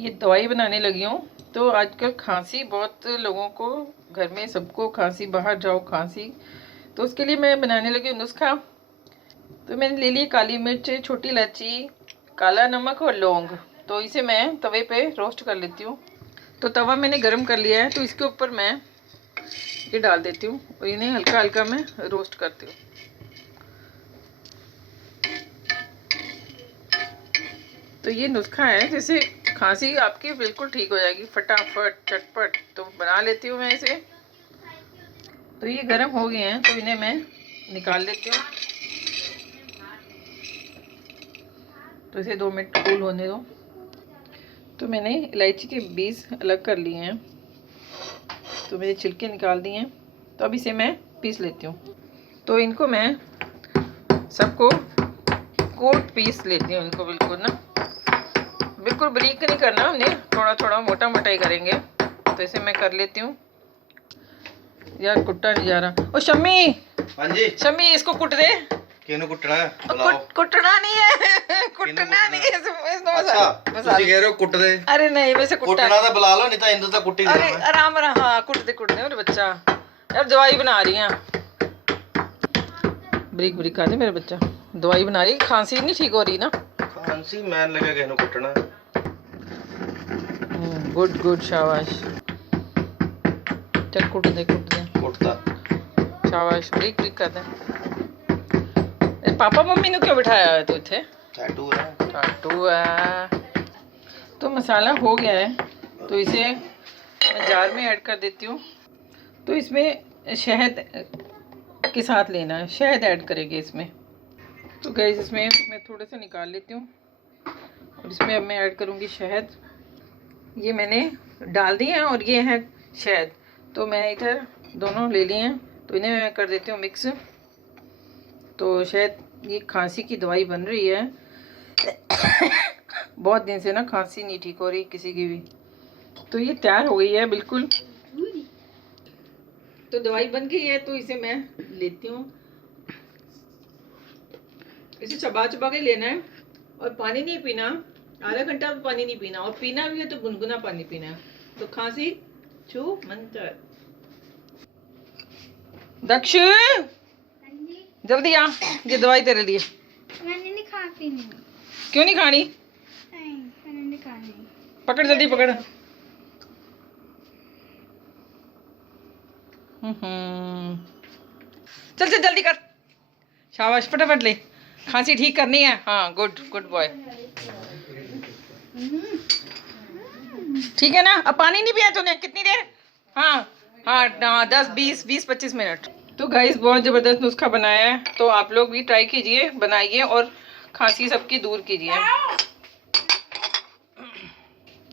ये दवाई बनाने लगी हूँ। तो आजकल खांसी बहुत लोगों को, घर में सबको खांसी, बाहर जाओ खांसी, तो उसके लिए मैं बनाने लगी हूँ नुस्खा। तो मैंने ले ली काली मिर्च, छोटी इलायची, काला नमक और लौंग। तो इसे मैं तवे पे रोस्ट कर लेती हूँ। तो तवा मैंने गरम कर लिया है, तो इसके ऊपर मैं ये डाल देती हूँ और इन्हें हल्का हल्का मैं रोस्ट करती हूँ। तो ये नुस्खा है, जैसे खांसी आपकी बिल्कुल ठीक हो जाएगी फटाफट चटपट। तो बना लेती हूँ मैं इसे। तो ये गर्म हो गए हैं, तो इन्हें मैं निकाल लेती हूँ। तो इसे 2 मिनट कूल होने दो। तो मैंने इलायची के बीज अलग कर लिए हैं, तो मेरे छिलके निकाल दिए हैं। तो अब इसे मैं पीस लेती हूँ। तो इनको मैं सबको कोट पीस लेती हूँ, इनको बिल्कुल ना, बिल्कुल बारीक नहीं करना हमने, थोड़ा थोड़ा मोटा मोटा ही करेंगे। तो इसे मैं कर लेती हूँ। यार कुट्टा नहीं जा रहा। ओ शम्मी, हाँ जी शम्मी इसको कुट दे। किनु कुटना है बुलाओ। कुटना नहीं है, कुटना नहीं है इसमें अच्छा ਤੁਸੀਂ कह रहे हो कुट दे। अरे नहीं, वैसे कुटना तो बुला लो, नहीं तो इंदु तो कुट ही अरे देना। आराम आराम, हाँ कुट दे मेरे बच्चा। यार दवाई बना रही हैं, बरीक बरीक खा दे मेरा बच्चा। दवाई बना रही, खांसी नहीं ठीक हो रही ना। खांसी मैन लगा किनु कुटना। गुड गुड, शाबाश। चल कुट दे कुटता शाबाश, बरीक बरीक कर दे। पापा मम्मी ने क्यों बिठाया है तू इत्थे? टैटू है। टैटू है। तो मसाला हो गया है, तो इसे मैं जार में ऐड कर देती हूँ। तो इसमें शहद के साथ लेना है, शहद ऐड करेंगे इसमें। तो गैस इसमें मैं थोड़े से निकाल लेती हूँ और इसमें अब मैं ऐड करूँगी शहद। ये मैंने डाल दिए हैं और ये है शहद। तो मैं इधर दोनों ले लिए हैं, तो इन्हें मैं कर देती हूँ मिक्स। तो शायद ये खांसी की दवाई बन रही है। बहुत दिन से ना खांसी नहीं ठीक हो रही किसी की भी। तो ये तैयार हो गई है बिल्कुल। तो दवाई बन गई है, तो इसे मैं लेती हूँ। इसे चबा चबा के लेना है और पानी नहीं पीना, आधा घंटा पानी नहीं पीना, और पीना भी है तो गुनगुना पानी पीना है। तो खांसी छू मंतर। दक्ष जल्दी आ, ये दवाई तेरे लिए। मैंने नहीं खा पीनी। क्यों नहीं खानी? नहीं मैंने नहीं खानी। पकड़ जल्दी पकड़। चल चल जल्दी कर, शाबाश फटाफट ले। खांसी ठीक करनी है, हाँ गुड गुड बॉय। ठीक है ना? अब पानी नहीं पिया तूने कितनी देर? हाँ हाँ 10 20 25 मिनट। तो गाइस बहुत ज़बरदस्त नुस्खा बनाया है, तो आप लोग भी ट्राई कीजिए, बनाइए और खांसी सबकी दूर कीजिए।